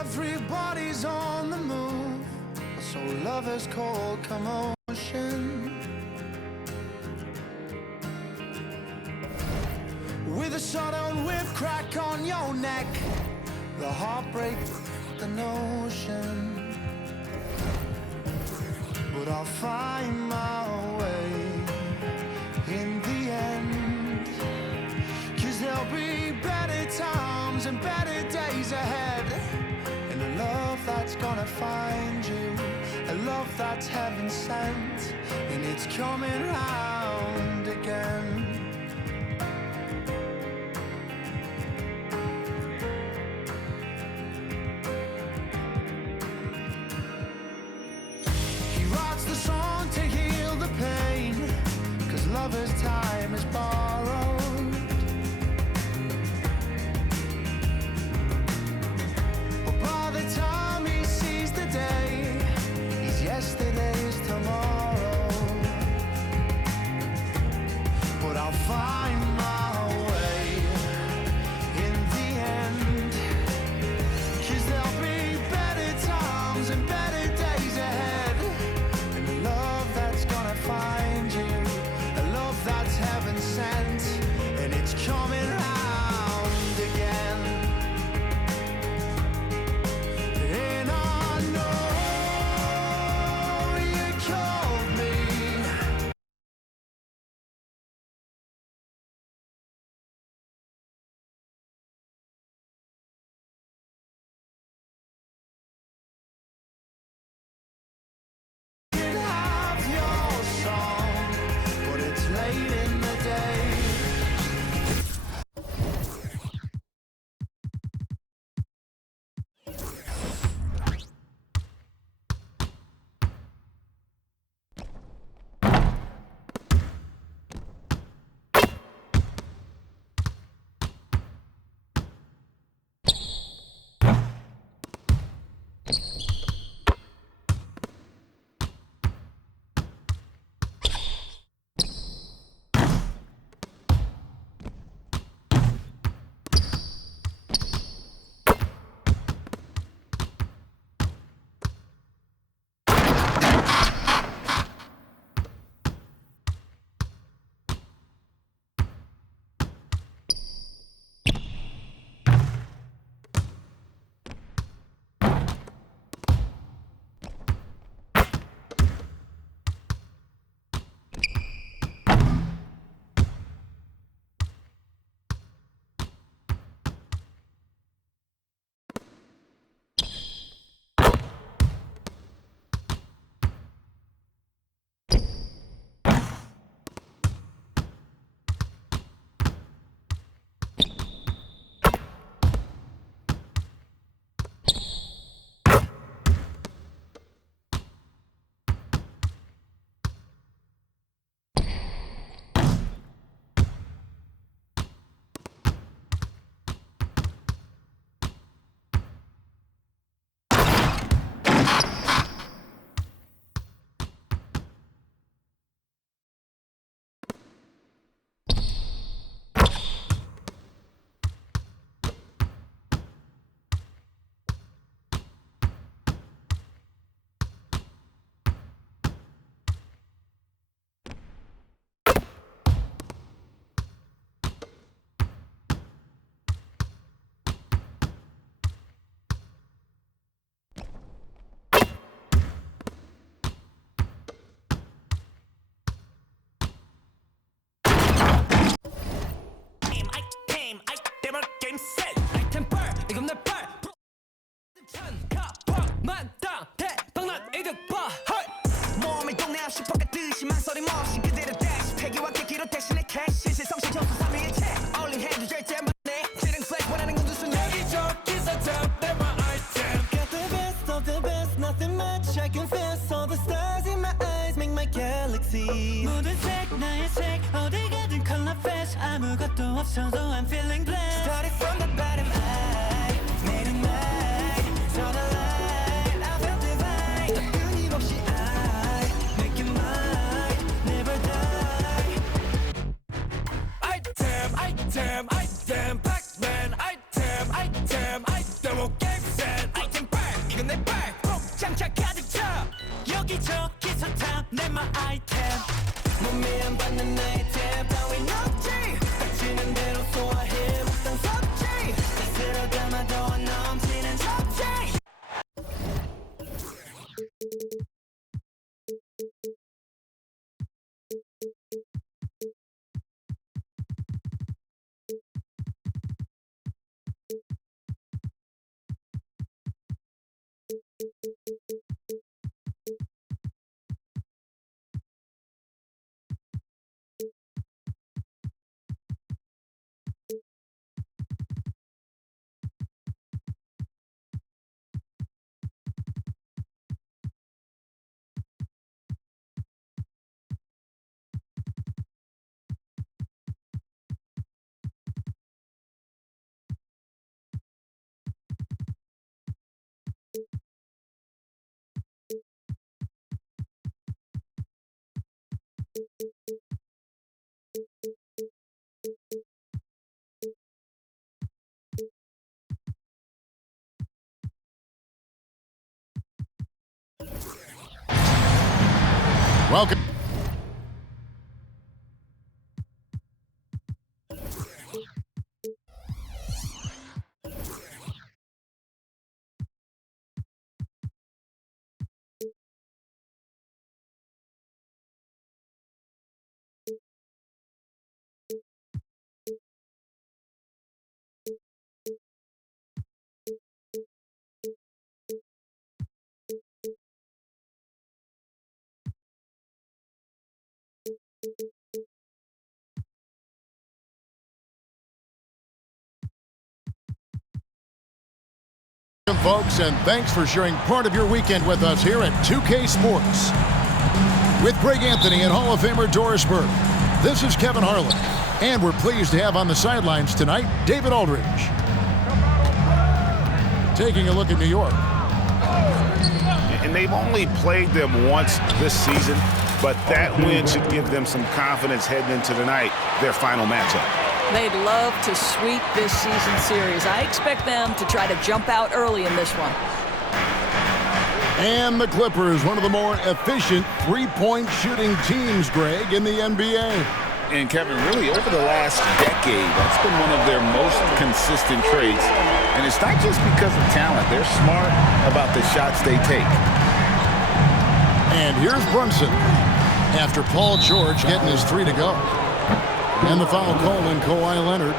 Everybody's on the move, so lovers call commotion. With a sudden whip crack on your neck, the heartbreak, the notion. But I'll find my way in the end, 'cause there'll be better times and better days ahead. And a love that's gonna find you, a love that's heaven sent, and it's coming round again. The song to heal the pain, 'cause lover's time is borrowed. But by the time he sees the day, he's yesterday's tomorrow. But I'll find my way in the end, 'cause there'll be better times and better days ahead. Find you, a love that's heaven sent, and it's coming round again. And I know you called me. Late in the day. 아무것도 없어도 I'm feeling blessed. Started from the bottom, I made it mine. Saw the light, I felt divine. 끊임없이 I make it mine, never die. I damn, Pac-Man. I damn, will game set. 상자 가득 차 여기저기서 탐내마 아이템 몸에 안 받는 아이템 따윈 없지 닥치는 대로 소화해 먹던 섭지 다 쓸어 담아도 넘치는 접지. Welcome. Folks, and thanks for sharing part of your weekend with us here at 2K Sports. With Greg Anthony and Hall of Famer Doris Burke, this is Kevin Harlan, and we're pleased to have on the sidelines tonight David Aldridge. Taking a look at New York. And they've only played them once this season, but that win should give them some confidence heading into tonight, their final matchup. They'd love to sweep this season series. I expect them to try to jump out early in this one. And the Clippers, one of the more efficient three-point shooting teams, Greg, in the NBA. And Kevin, really over the last decade, that's been one of their most consistent traits. And it's not just because of talent. They're smart about the shots they take. And here's Brunson after Paul George getting his three to go. And the foul called on Kawhi Leonard.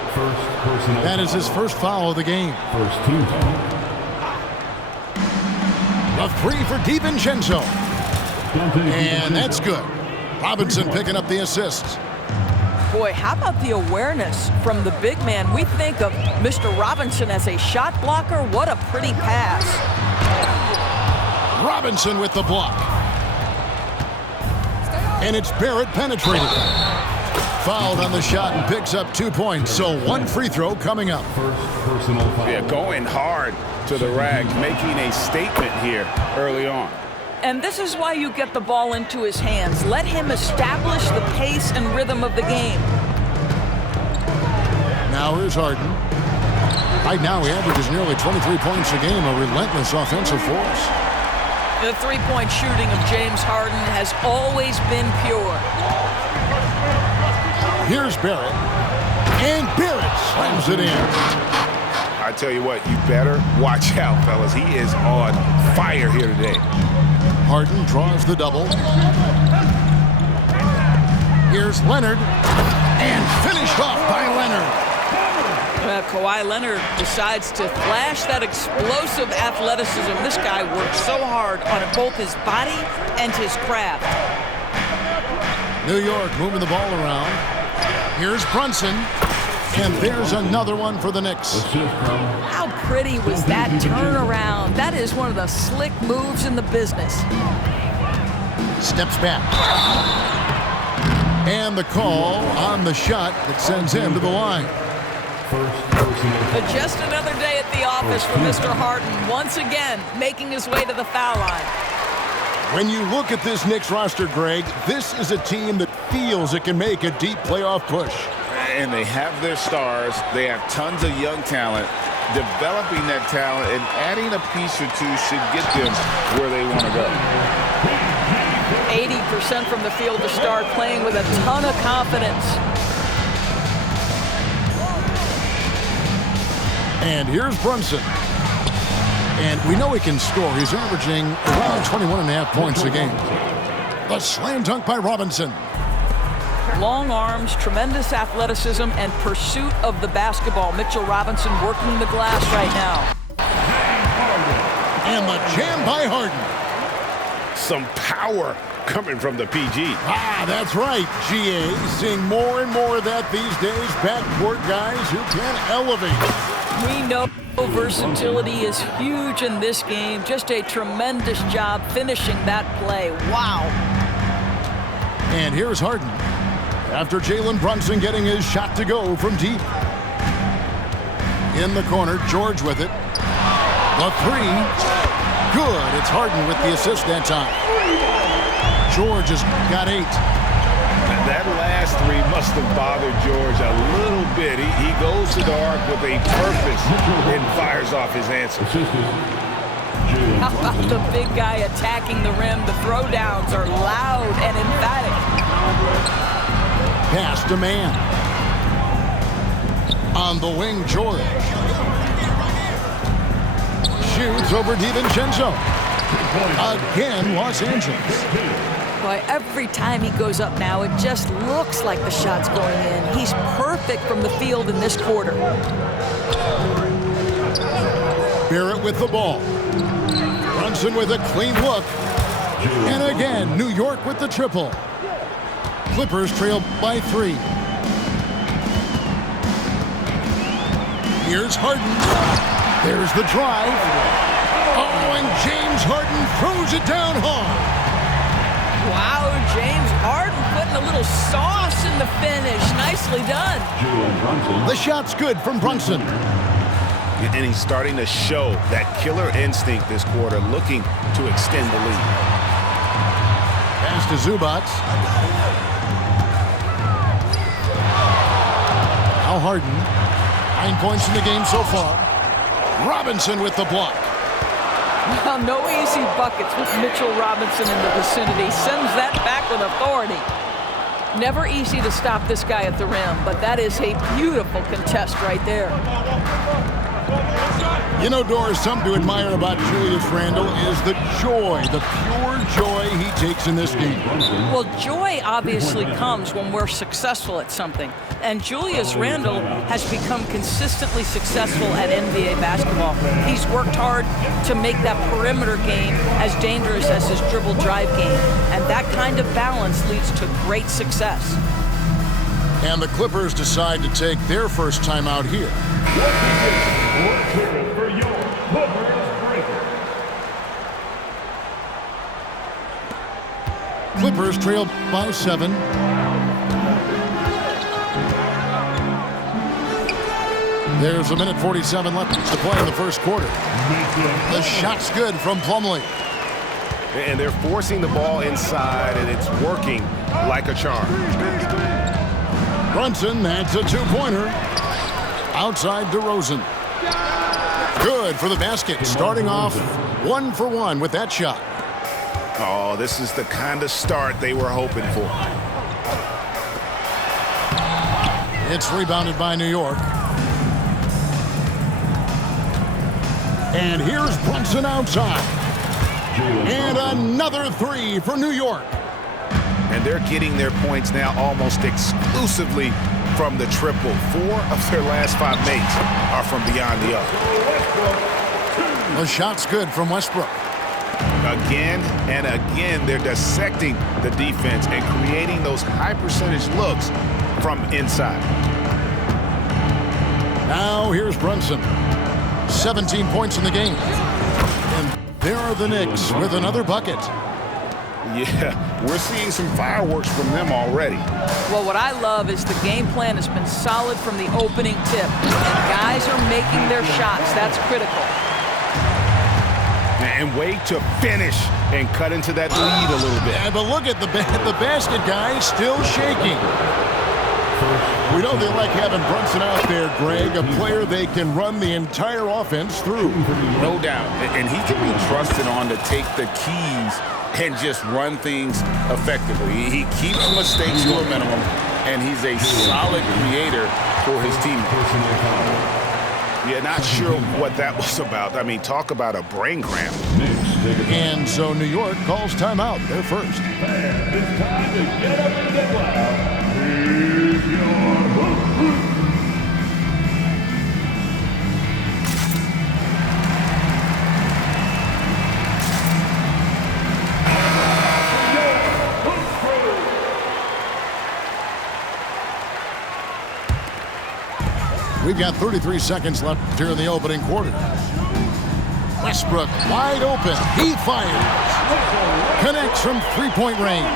That is his first foul of the game. First team foul. A three for DiVincenzo. And that's good. Robinson picking up the assists. Boy, how about the awareness from the big man? We think of Mr. Robinson as a shot blocker. What a pretty pass. Robinson with the block. And it's Barrett penetrating. Fouled on the shot and picks up 2 points. So one free throw coming up. First personal foul. Yeah, going hard to the rack, making a statement here early on. And this is why you get the ball into his hands. Let him establish the pace and rhythm of the game. Now here's Harden. Right now he averages nearly 23 points a game, a relentless offensive force. The three-point shooting of James Harden has always been pure. Here's Barrett. And Barrett slams it in. I tell you what, you better watch out, fellas. He is on fire here today. Harden draws the double. Here's Leonard. And finished off by Leonard. Kawhi Leonard decides to flash that explosive athleticism. This guy works so hard on both his body and his craft. New York moving the ball around. Here's Brunson. And there's another one for the Knicks. How pretty was that turnaround? That is one of the slick moves in the business. Steps back. And the call on the shot that sends him to the line. But just another day at the office for Mr. Harden, once again making his way to the foul line. When you look at this Knicks roster, Greg, this is a team that feels it can make a deep playoff push. And they have their stars. They have tons of young talent. developing that talent and adding a piece or two should get them where they want to go. 80% from the field to start, playing with a ton of confidence. And here's Brunson. And we know he can score. He's averaging around 21.5 points a game. The slam dunk by Robinson. Long arms, tremendous athleticism, and pursuit of the basketball. Mitchell Robinson working the glass right now. And the jam by Harden. Some power coming from the PG. Ah, that's right, GA. Seeing more and more of that these days. Backcourt guys who can elevate. We know versatility is huge in this game. Just a tremendous job finishing that play. Wow. And here's Harden. After Jalen Brunson getting his shot to go from deep. In the corner, George with it. The three. Good. It's Harden with the assist that time. George has got 8. That last three must have bothered George a little bit. He goes to the arc with a purpose and fires off his answer. How about the big guy attacking the rim? The throwdowns are loud and emphatic. Pass to man. On the wing, George. Shoots over DiVincenzo. Again, Los Angeles. Boy, every time he goes up now, it just looks like the shot's going in. He's perfect from the field in this quarter. Barrett with the ball. Brunson with a clean look. And again, New York with the triple. Clippers trail by 3. Here's Harden. There's the drive. Oh, and James Harden throws it down hard. Wow, James Harden putting a little sauce in the finish. Nicely done. The shot's good from Brunson. And he's starting to show that killer instinct this quarter, looking to extend the lead. Pass to Zubac. Now Harden. 9 points in the game so far. Robinson with the block. Well, no easy buckets with Mitchell Robinson in the vicinity. Sends that back with authority. Never easy to stop this guy at the rim, but that is a beautiful contest right there. You know, Doris, something to admire about Julius Randle is the joy, the pure joy he takes in this game. Well, joy obviously comes when we're successful at something. And Julius Randle has become consistently successful at NBA basketball. He's worked hard to make that perimeter game as dangerous as his dribble drive game. And that kind of balance leads to great success. And the Clippers decide to take their first time out here. Clippers trail by 7. There's 1:47 left to play in the first quarter. The shot's good from Plumlee. And they're forcing the ball inside, and it's working like a charm. Brunson, that's a 2-pointer. Outside DeRozan. Good for the basket. Starting off 1 for 1 with that shot. Oh, this is the kind of start they were hoping for. It's rebounded by New York. And here's Brunson outside. And another 3 for New York. And they're getting their points now almost exclusively from the triple. 4 of their last 5 mates are from beyond the arc. The shot's good from Westbrook. Again and again, they're dissecting the defense and creating those high-percentage looks from inside. Now here's Brunson. 17 points in the game. And there are the Knicks with another bucket. Yeah, we're seeing some fireworks from them already. Well, what I love is the game plan has been solid from the opening tip. And guys are making their shots. That's critical. And wait to finish and cut into that lead a little bit. Yeah, but look at the basket guy still shaking. We know they like having Brunson out there, Greg, a player they can run the entire offense through. No doubt. And he can be trusted on to take the keys and just run things effectively. He keeps mistakes to a minimum, and he's a solid creator for his teammates. Yeah, not sure what that was about. I mean, talk about a brain cramp. And so New York calls timeout. They're first. It's time to get up and get loud. Here's your hook. We've got 33 seconds left here in the opening quarter. Westbrook wide open. He fires. Connects from three-point range.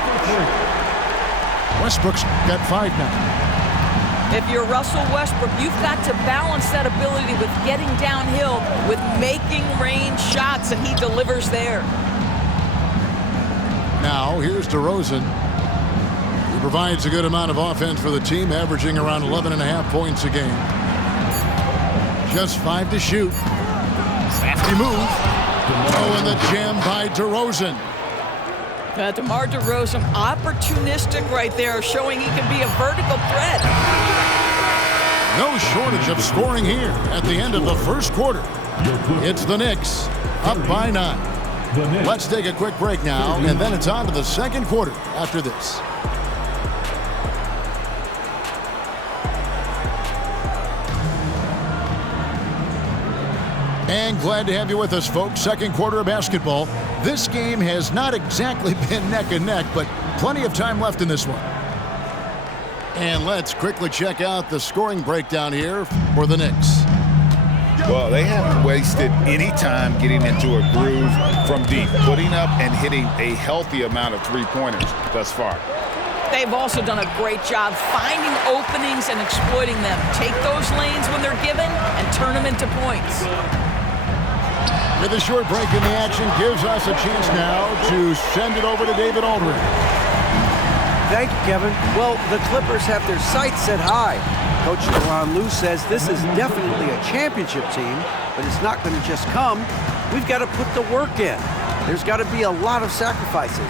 Westbrook's got 5 now. If you're Russell Westbrook, you've got to balance that ability with getting downhill, with making range shots, and he delivers there. Now, here's DeRozan. He provides a good amount of offense for the team, averaging around 11.5 points a game. Just 5 to shoot. Crafty move. Oh, and the jam by DeRozan. DeMar DeRozan, opportunistic right there, showing he can be a vertical threat. No shortage of scoring here at the end of the first quarter. It's the Knicks, up by 9. Let's take a quick break now, and then it's on to the second quarter after this. And glad to have you with us, folks. Second quarter of basketball. This game has not exactly been neck and neck, but plenty of time left in this one. And let's quickly check out the scoring breakdown here for the Knicks. Well, they haven't wasted any time getting into a groove from deep, putting up and hitting a healthy amount of three-pointers thus far. They've also done a great job finding openings and exploiting them. Take those lanes when they're given and turn them into points. With a short break in the action, gives us a chance now to send it over to David Aldridge. Thank you, Kevin. Well, the Clippers have their sights set high. Coach Tyronn Lue says this is definitely a championship team, but it's not going to just come. We've got to put the work in. There's got to be a lot of sacrifices.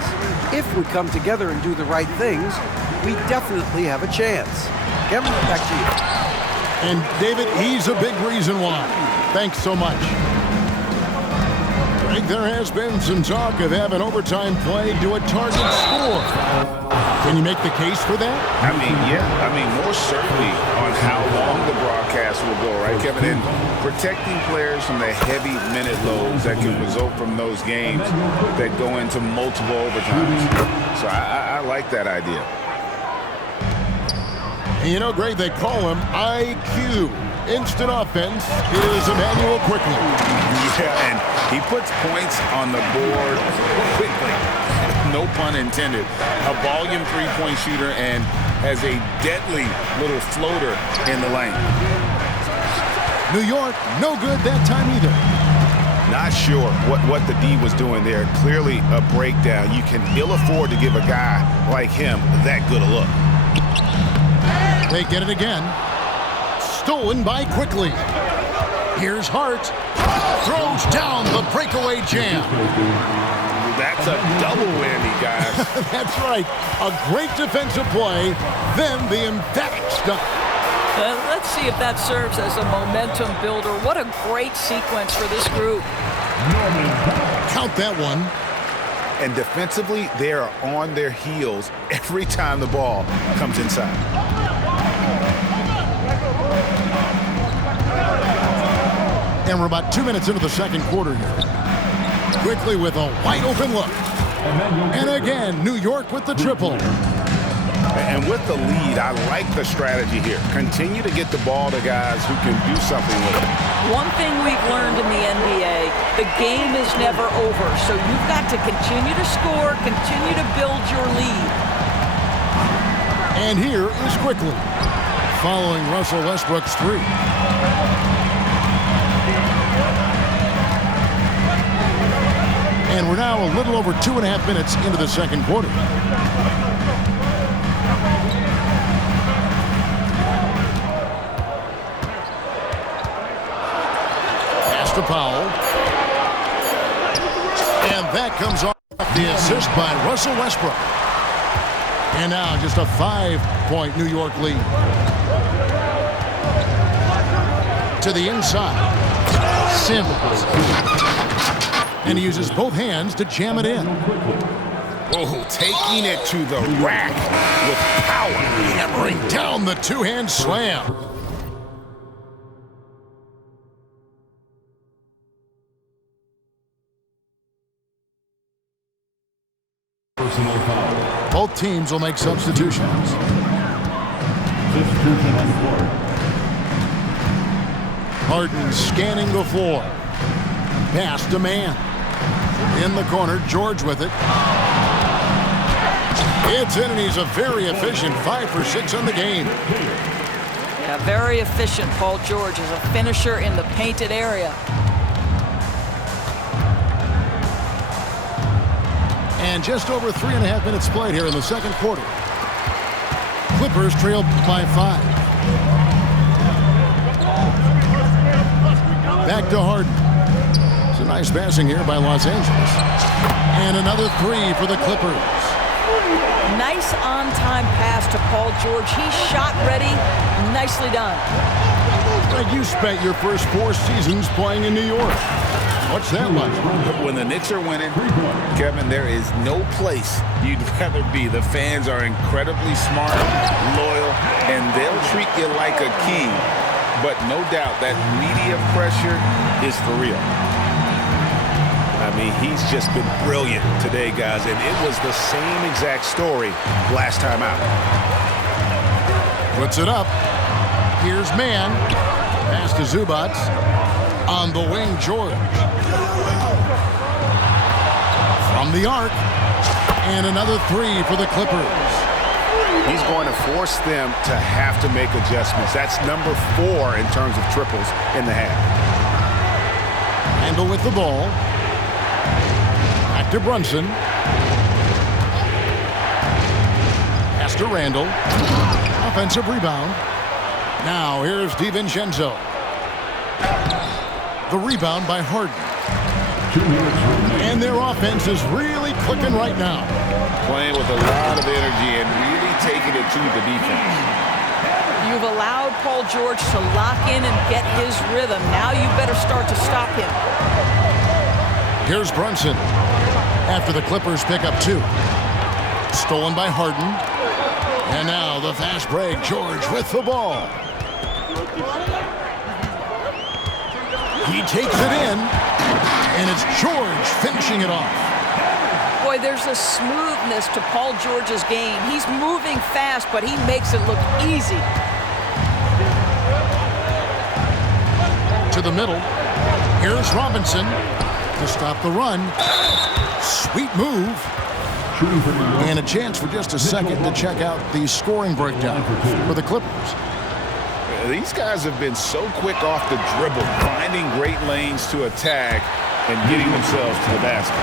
If we come together and do the right things, we definitely have a chance. Kevin, back to you. And David, he's a big reason why. Thanks so much. Greg, there has been some talk of having overtime play do a target score. Can you make the case for that? I mean, yeah. I mean, more certainly on how long the broadcast will go, right, Kevin? And protecting players from the heavy minute loads that can result from those games that go into multiple overtimes. So I like that idea. And you know, Greg, they call him IQ. Instant offense is Emmanuel quickly. Yeah, and he puts points on the board quickly. No pun intended. A volume three-point shooter and has a deadly little floater in the lane. New York, no good that time either. Not sure what the D was doing there. Clearly a breakdown. You can ill afford to give a guy like him that good a look. They get it again. Stolen by Quickly. Here's Hart. Throws down the breakaway jam. That's a double whammy, guys. That's right. A great defensive play, then the emphatic stuff. Let's see if that serves as a momentum builder. What a great sequence for this group. Count that one. And defensively, they are on their heels every time the ball comes inside. And we're about 2 minutes into the second quarter here. Quickly with a wide open look. And again, New York with the triple. And with the lead, I like the strategy here. Continue to get the ball to guys who can do something with it. One thing we've learned in the NBA, the game is never over. So you've got to continue to score, continue to build your lead. And here is Quickly, following Russell Westbrook's three. And we're now a little over 2.5 minutes into the second quarter. to Powell. And that comes off the assist by Russell Westbrook. And now just a 5-point New York lead. To the inside. Sims. And he uses both hands to jam it in. Oh, taking it to the rack with power. Hammering down the two-hand slam. Personal foul. Both teams will make substitutions. Substitution on the court. Harden scanning the floor. Pass to man. In the corner, George with it. It's in, and he's a very efficient 5 for 6 on the game. Yeah, very efficient, Paul George, as a finisher in the painted area. And just over 3.5 minutes played here in the second quarter. Clippers trail by 5. Back to Harden. It's a nice passing here by Los Angeles. And another 3 for the Clippers. Nice on-time pass to Paul George. He's shot ready. Nicely done. Greg, you spent your first 4 seasons playing in New York. What's that like? When the Knicks are winning, Kevin, there is no place you'd rather be. The fans are incredibly smart, loyal, and they'll treat you like a king. But no doubt that media pressure is for real. I mean, he's just been brilliant today, guys, and it was the same exact story last time out. Puts it up. Here's man. Pass to Zubac. On the wing, George. From the arc. And another 3 for the Clippers. He's going to force them to have to make adjustments. That's number 4 in terms of triples in the half. Handle with the ball. Back to Brunson. Pass to Randall. Offensive rebound. Now here's DiVincenzo. The rebound by Harden. 2 minutes remaining. And their offense is really clicking right now. Playing with a lot of energy and really taking it to the defense. You've allowed Paul George to lock in and get his rhythm. Now you better start to stop him. Here's Brunson. After the Clippers pick up 2. Stolen by Harden. And now the fast break. George with the ball. He takes it in. And it's George finishing it off. Boy, there's a smoothness to Paul George's game. He's moving fast, but he makes it look easy. To the middle. Here's Robinson to stop the run. Sweet move. Shooting for New York. And a chance for just a second to check out the scoring breakdown for the Clippers. These guys have been so quick off the dribble, finding great lanes to attack and getting themselves to the basket.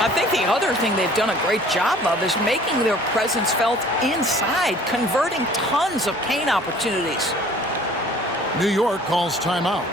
I think the other thing they've done a great job of is making their presence felt inside, converting tons of paint opportunities. New York calls timeout.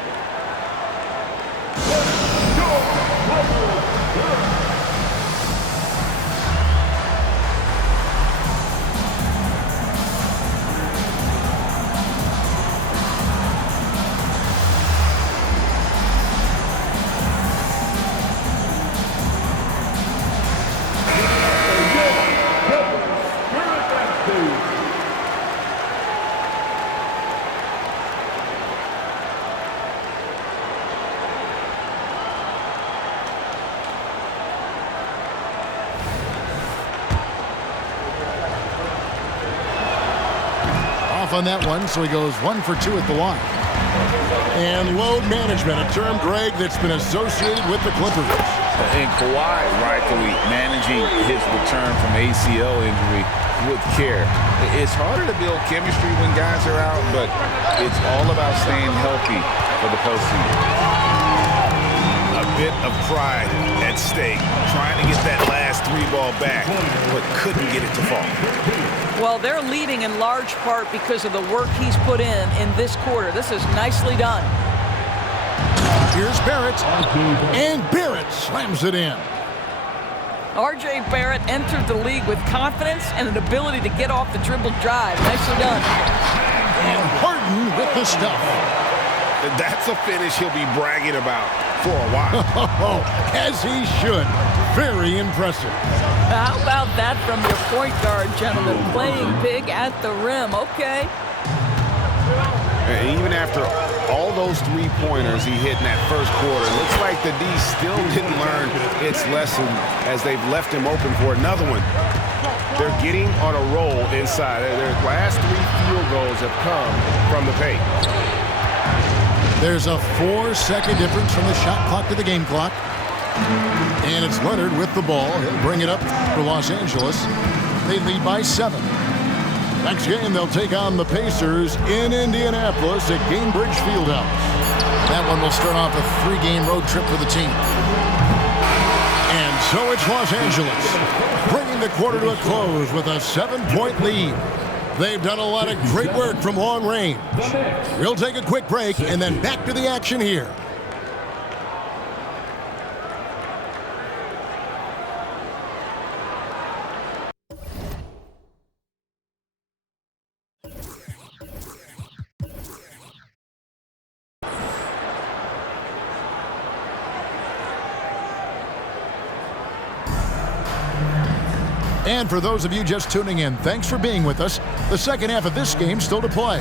On that one, so he goes 1 for 2 at the line. And load management, a term, Greg, that's been associated with the Clippers. And Kawhi rightfully managing his return from ACL injury with care. It's harder to build chemistry when guys are out, but it's all about staying healthy for the postseason. A bit of pride at stake, trying to get that last 3 ball back, but couldn't get it to fall. Well, they're leading in large part because of the work he's put in this quarter. This is nicely done. Here's Barrett. And Barrett slams it in. R.J. Barrett entered the league with confidence and an ability to get off the dribble drive. Nicely done. And Harden with the stuff. That's a finish he'll be bragging about for a while. As he should. Very impressive. How about that from your point guard, gentlemen? Playing big at the rim. Okay. And even after all those three-pointers he hit in that first quarter, it looks like the D still didn't learn its lesson as they've left him open for another one. They're getting on a roll inside. Their last 3 field goals have come from the paint. There's a 4-second difference from the shot clock to the game clock. And it's Leonard with the ball. He'll bring it up for Los Angeles. They lead by 7. Next game, they'll take on the Pacers in Indianapolis at Gainbridge Fieldhouse. That one will start off a 3-game road trip for the team. And so it's Los Angeles, bringing the quarter to a close with a 7-point lead. They've done a lot of great work from long range. We'll take a quick break and then back to the action here. And for those of you just tuning in, thanks for being with us. The second half of this game still to play.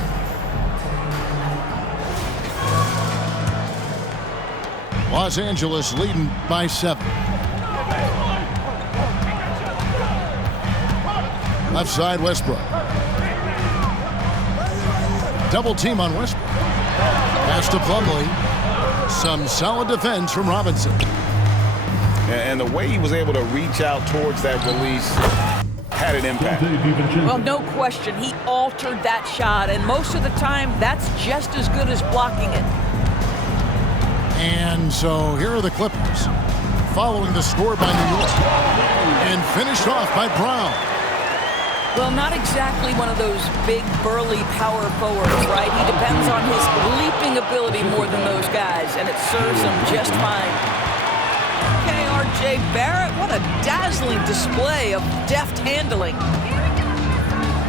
Los Angeles leading by 7. Left side, Westbrook. Double team on Westbrook. Pass to Plumlee. Some solid defense from Robinson. And the way he was able to reach out towards that release had an impact. Well, no question. He altered that shot, and most of the time, that's just as good as blocking it. And so here are the Clippers, following the score by New York, and finished off by Brown. Well, not exactly one of those big, burly power forwards, right? He depends on his leaping ability more than those guys, and it serves him just fine. Okay, R.J. Barrett, what a dazzling display of deft handling.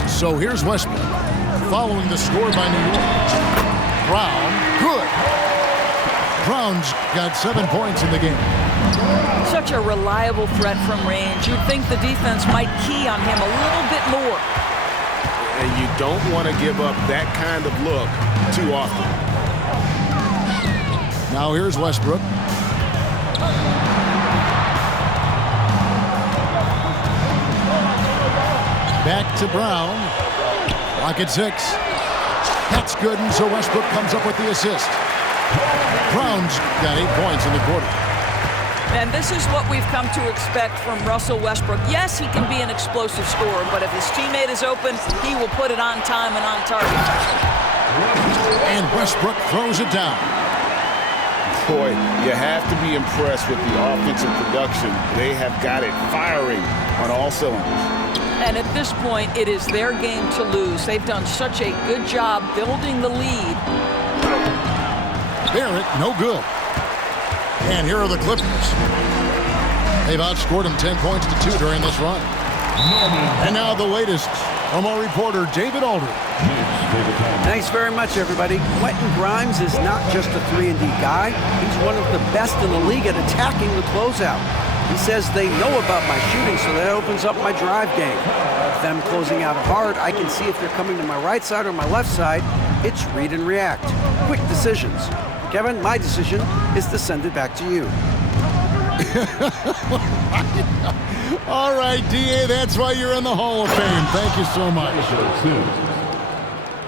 So here's Westbrook, following the score by New York. Brown, good. Brown's got 7 points in the game. Such a reliable threat from range. You'd think the defense might key on him a little bit more. And you don't want to give up that kind of look too often. Now here's Westbrook. Back to Brown. Lock at 6. That's good, and so Westbrook comes up with the assist. Brown's got 8 points in the quarter. And this is what we've come to expect from Russell Westbrook. Yes, he can be an explosive scorer, but if his teammate is open, he will put it on time and on target. And Westbrook throws it down. Boy, you have to be impressed with the offensive production. They have got it firing on all cylinders. And at this point, it is their game to lose. They've done such a good job building the lead. Barrett, no good. And here are the Clippers. They've outscored them 10 points to 2 during this run. And now the latest from our reporter, David Aldridge. Thanks very much, everybody. Quentin Grimes is not just a 3-and-D guy. He's one of the best in the league at attacking the closeout. He says they know about my shooting, so that opens up my drive game. With them closing out hard, I can see if they're coming to my right side or my left side. It's read and react. Quick decisions. Kevin, my decision is to send it back to you. All right, D.A., that's why you're in the Hall of Fame. Thank you so much.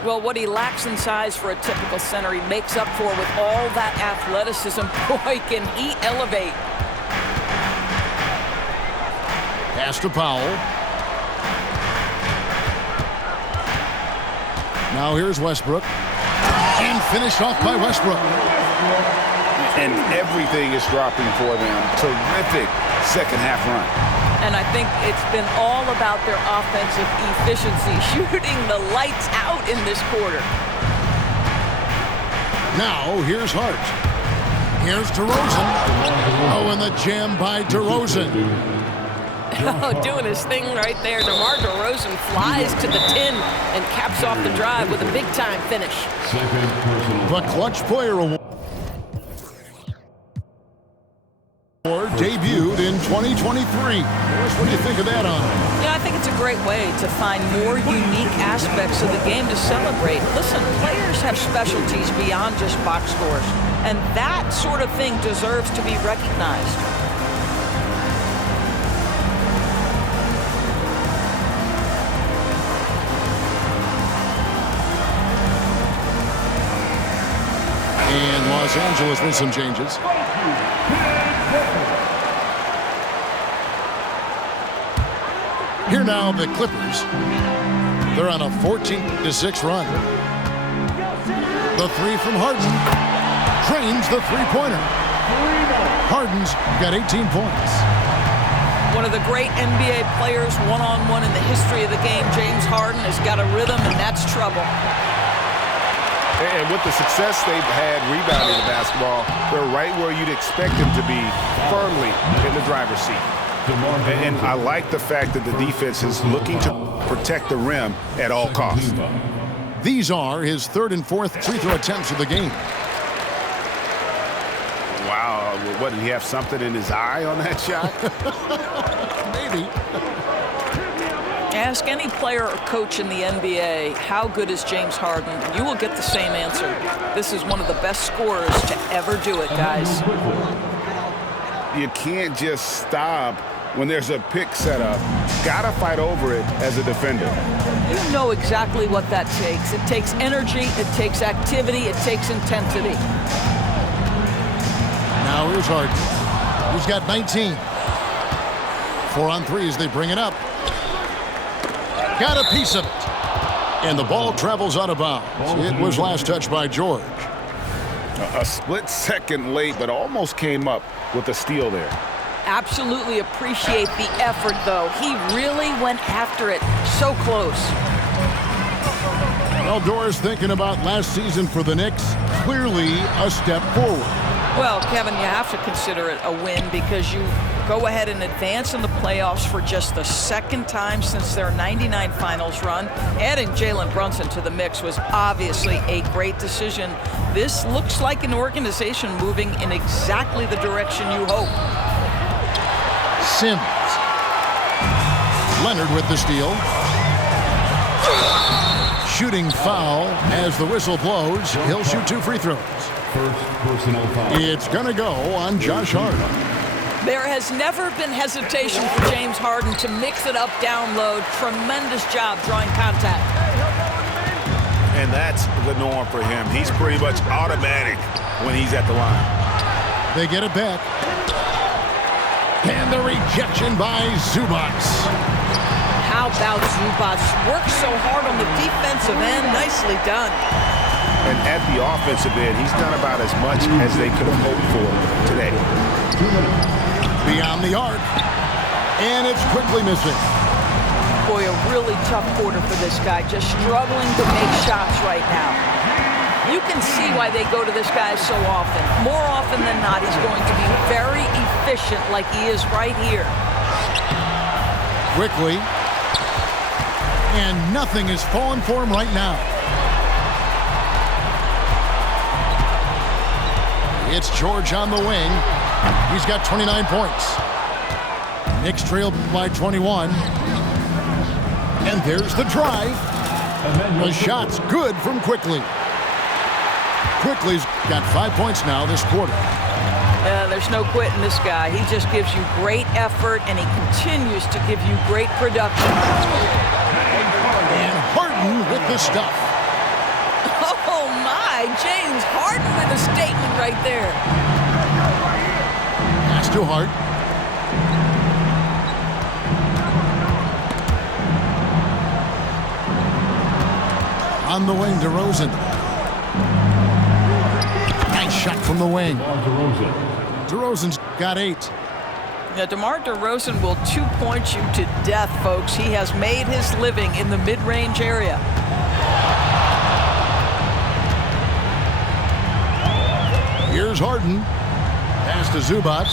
Well, what he lacks in size for a typical center, he makes up for with all that athleticism. Boy, can he elevate. Pass to Powell. Now here's Westbrook. And finished off by Westbrook. And everything is dropping for them. Terrific second half run. And I think it's been all about their offensive efficiency, shooting the lights out in this quarter. Now here's Hart. Here's DeRozan. Oh, and the jam by DeRozan. Oh, doing his thing right there. DeMar DeRozan flies to the 10 and caps off the drive with a big-time finish. The Clutch Player Award debuted in 2023. What do you think of that, on? Yeah, I think it's a great way to find more unique aspects of the game to celebrate. Listen, players have specialties beyond just box scores, and that sort of thing deserves to be recognized. And Los Angeles with some changes. Here now, the Clippers. They're on a 14-6 run. The three from Harden drains the three-pointer. Harden's got 18 points. One of the great NBA players one-on-one in the history of the game, James Harden, has got a rhythm, and that's trouble. And with the success they've had rebounding the basketball, they're right where you'd expect them to be, firmly in the driver's seat. And I like the fact that the defense is looking to protect the rim at all costs. These are his third and fourth free throw attempts of the game. Wow, what, did he have something in his eye on that shot? Maybe. Ask any player or coach in the NBA, how good is James Harden? And you will get the same answer. This is one of the best scorers to ever do it, guys. You can't just stop when there's a pick set up. Gotta fight over it as a defender. You know exactly what that takes. It takes energy, it takes activity, it takes intensity. Now here's Harden. He's got 19. 4 on 3 as they bring it up. Got a piece of it. And the ball travels out of bounds. It was last touched by George. A split second late, but almost came up with a steal there. Absolutely appreciate the effort, though. He really went after it. So close. Well, Doris, thinking about last season for the Knicks, clearly a step forward. Well, Kevin, you have to consider it a win because you go ahead and advance in the playoffs for just the second time since their '99 finals run. Adding Jalen Brunson to the mix was obviously a great decision. This looks like an organization moving in exactly the direction you hope. Sims. Leonard with the steal. Shooting foul as the whistle blows. He'll shoot 2 free throws. First personal foul. It's going to go on Josh Hart. There has never been hesitation for James Harden to mix it up down low. Tremendous job drawing contact. And that's the norm for him. He's pretty much automatic when he's at the line. They get it back. And the rejection by Zubac. How about Zubac? Works so hard on the defensive end. Nicely done. And at the offensive end, he's done about as much as they could have hoped for today. Beyond the arc. And it's quickly missing. Boy, a really tough quarter for this guy. Just struggling to make shots right now. You can see why they go to this guy so often. More often than not, he's going to be very efficient like he is right here. Quickly. And nothing is falling for him right now. It's George on the wing. He's got 29 points. Knicks trail by 21. And there's the drive. The shot's good from Quickly. Quickly's got 5 points now this quarter. There's no quitting this guy. He just gives you great effort, and he continues to give you great production. And Harden with the stuff. Oh, my. James Harden with a statement right there. Pass to Hart. On the wing, DeRozan. Nice shot from the wing. DeRozan's got 8. Now, DeMar DeRozan will 2-point you to death, folks. He has made his living in the mid-range area. Here's Harden. to Zubac.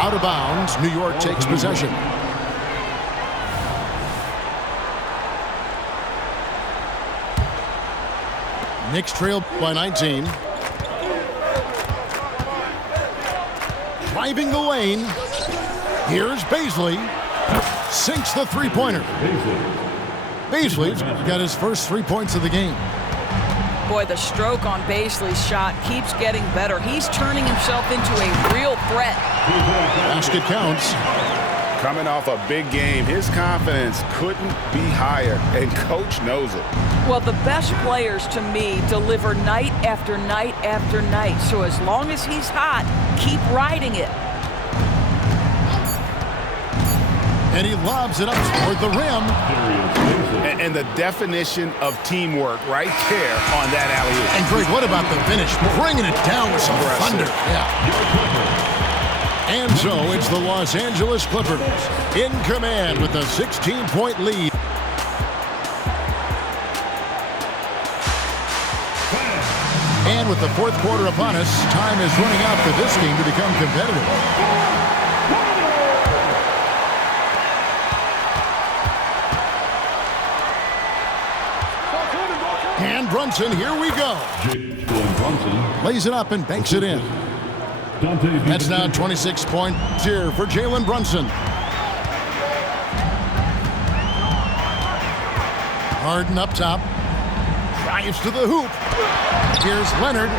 Out of bounds. New York takes possession. Knicks trail by 19. Driving the lane. Here's Baisley. Sinks the three-pointer. Baisley's got his first 3 points of the game. Boy, the stroke on Baisley's shot keeps getting better. He's turning himself into a real threat. Basket counts. Coming off a big game, his confidence couldn't be higher, and coach knows it. Well, the best players to me deliver night after night after night. So as long as he's hot, keep riding it. And he lobs it up toward the rim. And the definition of teamwork right there on that alley-oop. And Greg, what about the finish? Bringing it down with some thunder. Yeah. And so it's the Los Angeles Clippers in command with a 16-point lead. And with the fourth quarter upon us, time is running out for this game to become competitive. And Brunson, here we go. Lays it up and banks it in. That's now 26 points here for Jalen Brunson. Harden up top. Drives to the hoop. Here's Leonard.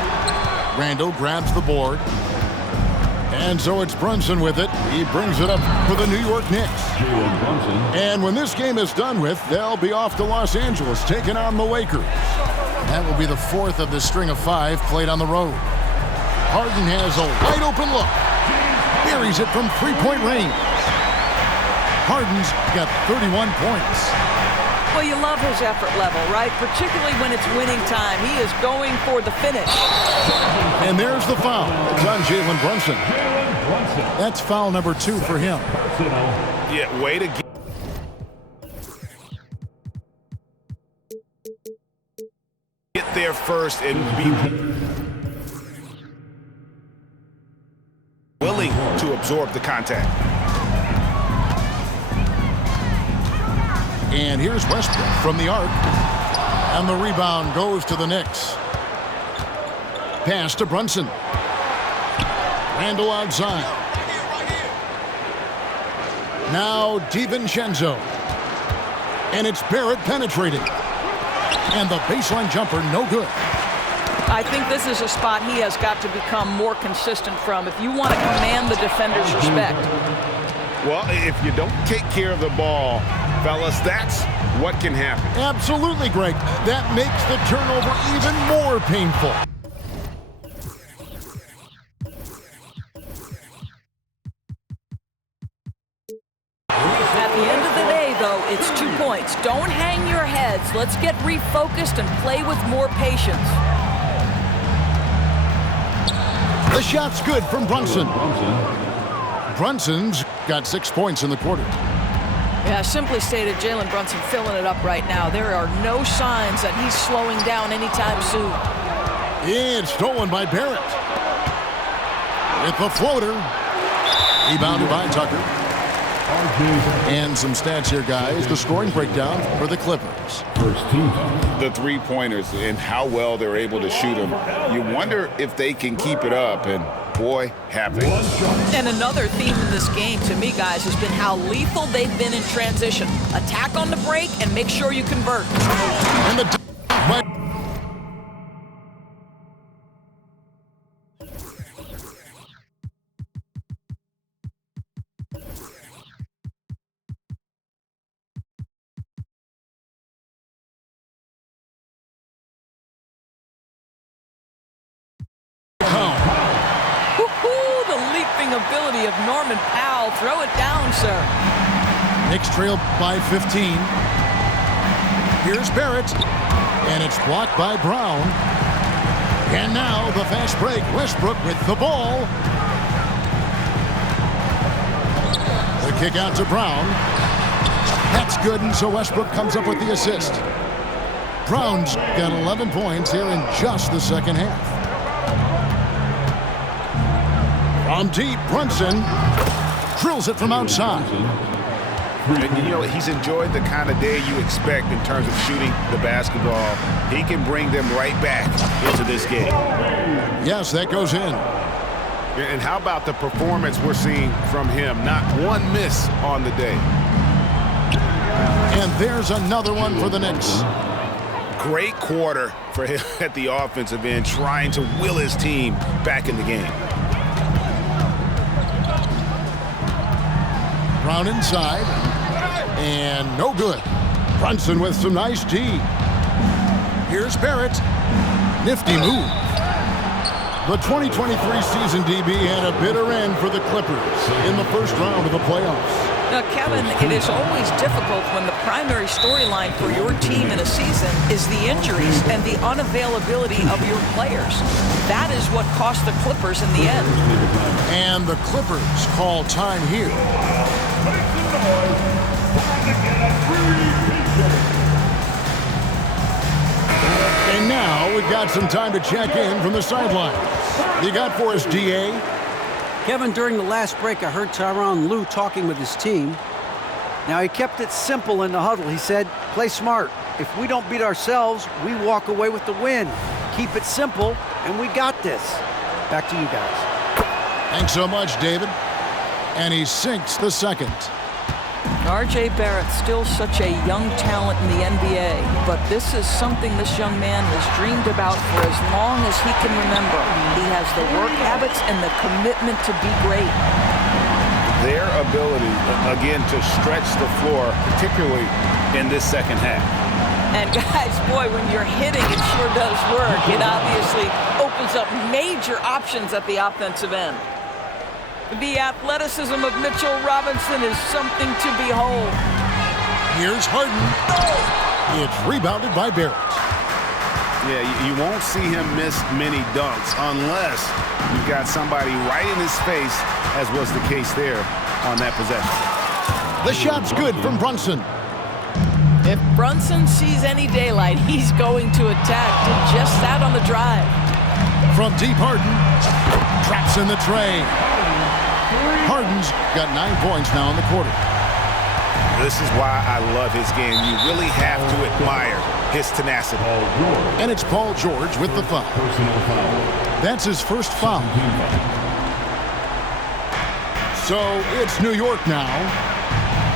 Randall grabs the board. And so it's Brunson with it. He brings it up for the New York Knicks. And when this game is done with, they'll be off to Los Angeles, taking on the Lakers. That will be the fourth of the string of 5 played on the road. Harden has a wide open look. Buries it from three-point range. Harden's got 31 points. Well, you love his effort level, right? Particularly when it's winning time. He is going for the finish. And there's the foul. It's on Jalen Brunson. That's foul number 2 for him. Yeah, way to get there first and be willing to absorb the contact. And here's Westbrook from the arc. And the rebound goes to the Knicks. Pass to Brunson. Randall outside. Now DiVincenzo. And it's Barrett penetrating. And the baseline jumper, no good. I think this is a spot he has got to become more consistent from if you want to command the defender's respect. Well, if you don't take care of the ball, fellas, that's what can happen. Absolutely, Greg. That makes the turnover even more painful. At the end of the day, though, it's 2 points. Don't hang your heads. Let's get refocused and play with more patience. The shot's good from Brunson. Brunson's got 6 points in the quarter. Yeah, simply stated, Jalen Brunson filling it up right now. There are no signs that he's slowing down anytime soon. It's stolen by Barrett. With the floater. Rebounded by Tucker. And some stats here, guys. The scoring breakdown for the Clippers. The three-pointers and how well they're able to shoot them. You wonder if they can keep it up, and boy, have they. And another theme in this game, to me, guys, has been how lethal they've been in transition. Attack on the break and make sure you convert. And the ability of Norman Powell. Throw it down, sir. Knicks trail by 15. Here's Barrett. And it's blocked by Brown. And now the fast break. Westbrook with the ball. The kick out to Brown. That's good, and so Westbrook comes up with the assist. Brown's got 11 points here in just the second half. From deep, Brunson drills it from outside. And, you know, he's enjoyed the kind of day you expect in terms of shooting the basketball. He can bring them right back into this game. Yes, that goes in. And how about the performance we're seeing from him? Not one miss on the day. And there's another one for the Knicks. Great quarter for him at the offensive end, trying to will his team back in the game. Brown inside. And no good. Brunson with some nice D. Here's Barrett. Nifty move. The 2023 season, DB, had a bitter end for the Clippers in the first round of the playoffs. Now, Kevin, it is always difficult when the primary storyline for your team in a season is the injuries and the unavailability of your players. That is what cost the Clippers in the end. And the Clippers call time here. And now we've got some time to check in from the sidelines. You got for us, DA? Kevin, during the last break, I heard Tyronn Lue talking with his team. Now, he kept it simple in the huddle. He said, play smart. If we don't beat ourselves, we walk away with the win. Keep it simple, and we got this. Back to you guys. Thanks so much, David. And he sinks the second. R.J. Barrett, still such a young talent in the NBA, but this is something this young man has dreamed about for as long as he can remember. He has the work habits and the commitment to be great. Their ability, again, to stretch the floor, particularly in this second half. And guys, boy, when you're hitting, it sure does work. It obviously opens up major options at the offensive end. The athleticism of Mitchell Robinson is something to behold. Here's Harden. It's rebounded by Barrett. Yeah, you won't see him miss many dunks unless you've got somebody right in his face, as was the case there on that possession. The shot's good from Brunson. If Brunson sees any daylight, he's going to attack. Did just that on the drive. From deep, Harden traps in the tray. Harden's got 9 points now in the quarter. This is why I love his game. You really have to admire his tenacity. And it's Paul George with the foul. That's his first foul. So it's New York now.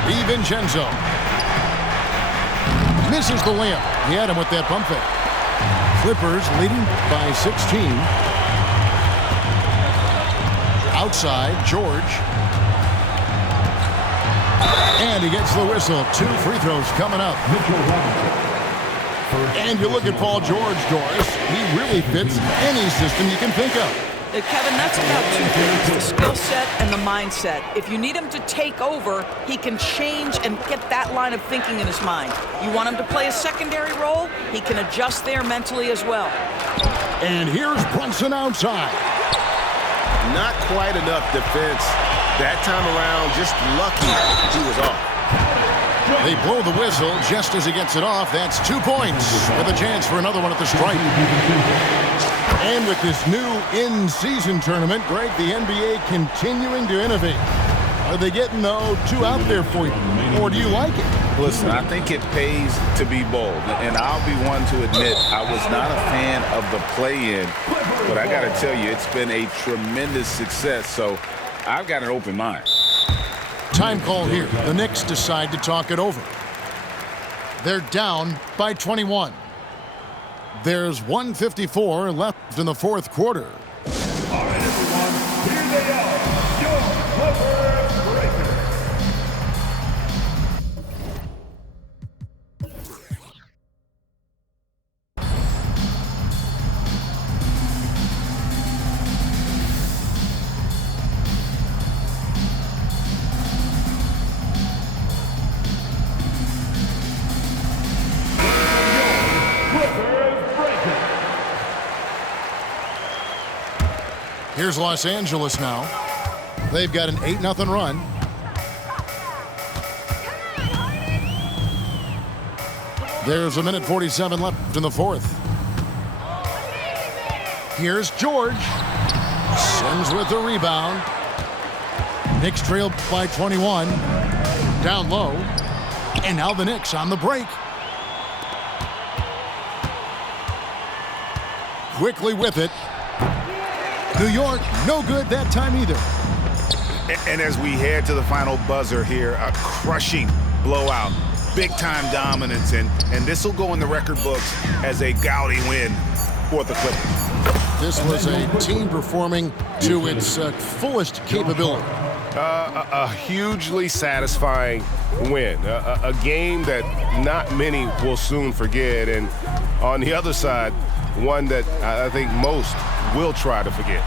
DiVincenzo misses the layup. He had him with that pump fake. Clippers leading by 16. Outside, George. And he gets the whistle. 2 free throws coming up. And you look at Paul George, Doris. He really fits any system you can think of. Kevin, that's about 2 things, the skill set and the mindset. If you need him to take over, he can change and get that line of thinking in his mind. You want him to play a secondary role, he can adjust there mentally as well. And here's Brunson outside. Not quite enough defense that time around. Just lucky he was off. They blow the whistle just as he gets it off. That's 2 points with a chance for another one at the stripe. And with this new in-season tournament, Greg, the NBA continuing to innovate. Are they getting, though, 2 out there for you? Or do you like it? Listen, I think it pays to be bold. And I'll be one to admit I was not a fan of the play-in. But I got to tell you, it's been a tremendous success. So I've got an open mind. Time call here. The Knicks decide to talk it over. They're down by 21. There's 1:54 left in the fourth quarter. All right, everyone, here they are, your Clippers Breakers. Here's Los Angeles now. They've got an 8-0 run. There's 1:47 left in the fourth. Here's George. Sends with the rebound. Knicks trail by 21. Down low. And now the Knicks on the break. Quickly with it. New York, no good that time either. And as we head to the final buzzer here, a crushing blowout, big-time dominance, and this will go in the record books as a gaudy win for the Clippers. This was a team performing to its fullest capability. A hugely satisfying win, a game that not many will soon forget, and on the other side, one that I think most will try to forget.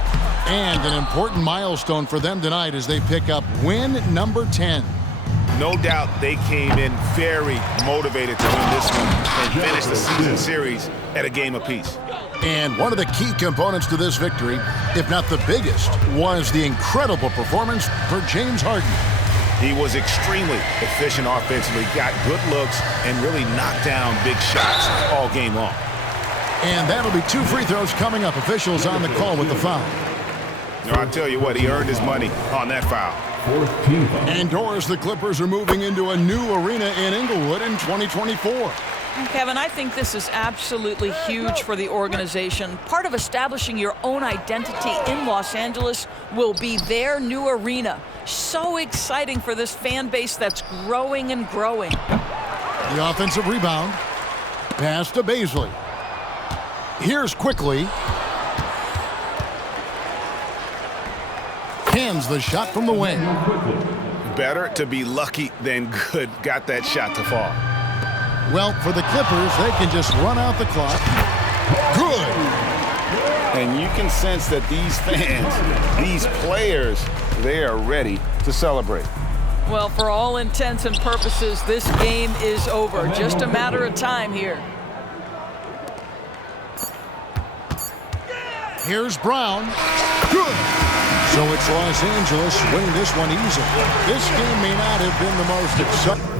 And an important milestone for them tonight as they pick up win number 10. No doubt they came in very motivated to win this one and finish the season series at a game apiece. And one of the key components to this victory, if not the biggest, was the incredible performance for James Harden. He was extremely efficient offensively, got good looks, and really knocked down big shots all game long. And that'll be 2 free throws coming up. Officials on the call with the foul. I'll tell you what, he earned his money on that foul. And Doris, the Clippers are moving into a new arena in Inglewood in 2024. Kevin, I think this is absolutely huge for the organization. Part of establishing your own identity in Los Angeles will be their new arena. So exciting for this fan base that's growing and growing. The offensive rebound. Pass to Baisley. Here's Quickly. Hands the shot from the wing. Better to be lucky than good. Got that shot to fall. Well, for the Clippers, they can just run out the clock. Good. And you can sense that these fans, these players, they are ready to celebrate. Well, for all intents and purposes, this game is over. Just a matter of time here. Here's Brown. Good. So it's Los Angeles winning this one easily. This game may not have been the most exciting.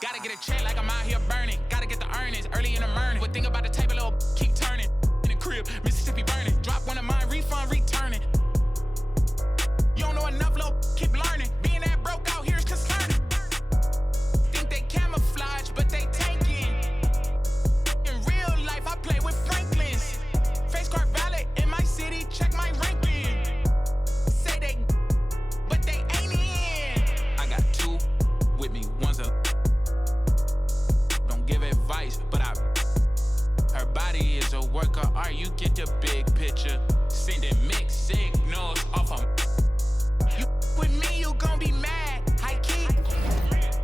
Gotta get a check like I'm out here burning. Gotta get the earnings early in the morning. But think about the table, little keep turning. In the crib, Mississippi burning. Drop one of mine, refund, returning. You don't know enough, little keep learning. Being that broke out here is concerning. Think they camouflage, but they tanking. In real life, I play with Franklins. Face card valid in my city, check my ranking. Say they, but they ain't in. I got two with me, one's a. Don't give advice, but her body is a work of art. You get the big picture. Sending mixed signals off of. You with me, you gon' be mad. High key.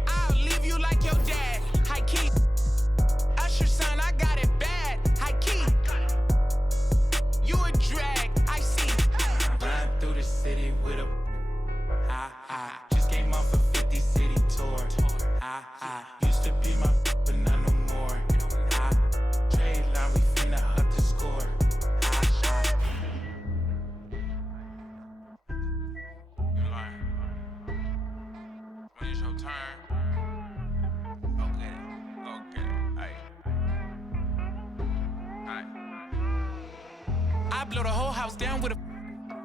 I'll leave you like your dad. High key. Usher son, I got it bad. High key. You a drag, I see. Ride through the city with a. Just came off a 50 city tour. Used to be my, but not no more. Trade line, we finna up the score. When you blow the whole house down with a.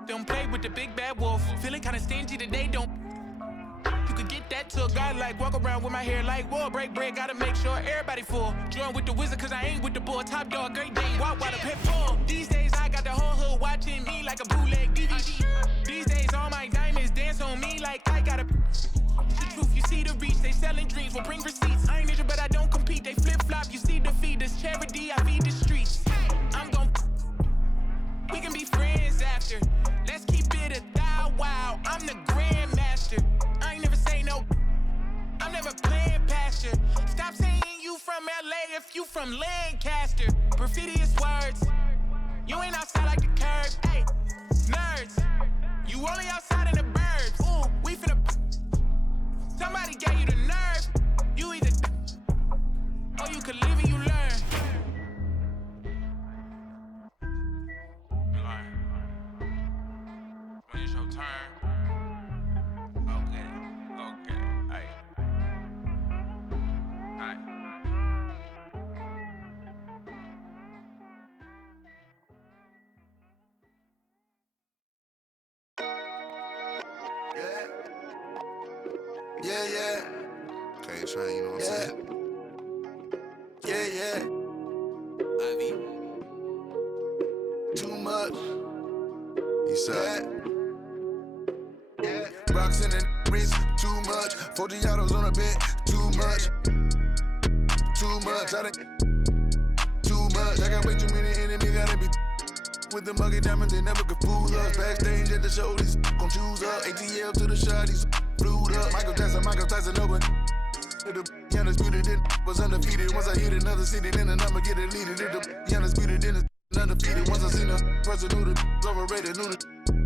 Don't play with the big bad wolf. Feeling kinda stingy today, don't. You could get that to a guy like walk around with my hair like whoa, break bread, gotta make sure everybody full. Join with the wizard, cause I ain't with the bull. Top dog, great day, walk while the pit full. These days I got the whole hood watching me like a bootleg DVD. These days all my diamonds dance on me like I got a. The truth, you see the reach, they selling dreams, will bring receipts. I ain't ninja, but I don't compete, they flip flop. You see defeat, this charity, I feed the streets. I'm gon' we can be friends after. Let's keep it a thou wow. I'm the grandmaster. I ain't never say no. I'm never playing past you. Stop saying you from LA if you from Lancaster. Graffiti is words. You ain't outside like the curb. Hey, nerds. You only outside in the burbs. Ooh, we finna. Somebody gave you the nerve. You either or you could live and you learn. When it's your turn. Okay, aight. Yeah. Can't train, you know what I'm saying? Yeah. Ivy. Too much. He said, Yeah. Rocks in the wrist, too much. 40 autos on a bed, too much. Too much. Too much. I got way too many enemies, gotta be. With the muggy diamonds, they never could fool us. Backstage at the show, these gon' choose up. ATL to the shot, these flued up. Michael Tyson, no one. The undisputed, then was undefeated. Once I hit another city, then the number get deleted. The undisputed, then it's undefeated. Once I seen a person knew the overrated, knew the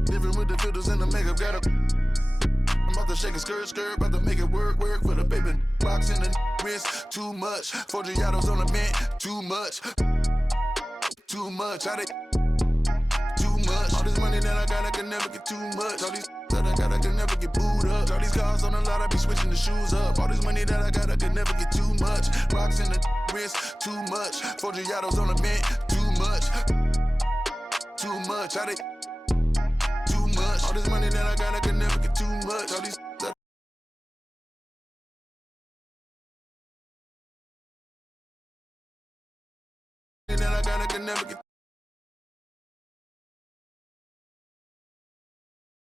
different with the filters and the makeup. Got a. I'm about to shake a skirt, about to make it work for the baby. Rocks in the wrist, too much. 40 autos on the bent, too much. Too much. How they. Too much. All this money that I got, I can never get too much. All these that I got, I can never get booed up. All these cars on the lot, I be switching the shoes up. All this money that I got, I can never get too much. Rocks in the wrist, too much. 40 autos on the bent, too much. Too much. How they. Too much. All this money that I got, I can never get too much. All these that I got, I can never get